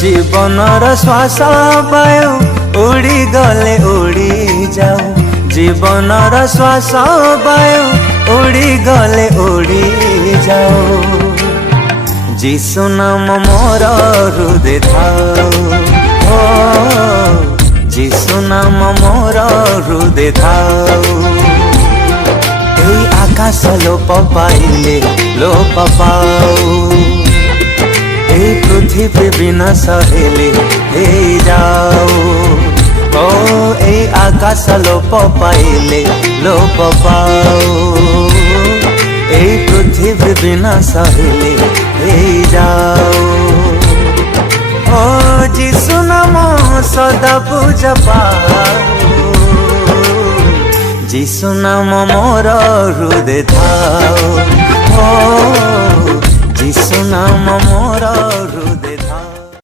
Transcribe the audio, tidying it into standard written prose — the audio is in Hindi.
जीवनर श्वास वायु उड़ी गले उड़ी जाऊ, जीवनर श्वास वायु उड़ी गले उड़ी जाऊ। जीशु नाम मोर हृदय थाऊ, ओ जीशु नाम मोर हृदय थाऊ। এই আকাশ লোপ পাইলে লোপ পাও, এই পৃথিবী বিনাশ হেলে হয়ে যাও। ও এই আকাশ লোপ পাইলে লোপ পাও, এই পৃথিবী বিনাশ হেলে হয়ে যাও। ও যিশু নাম সদা পূজা পাও, যিশু নাম মোর হৃদয় থাও, ও যিশু নাম মোর হৃদয়।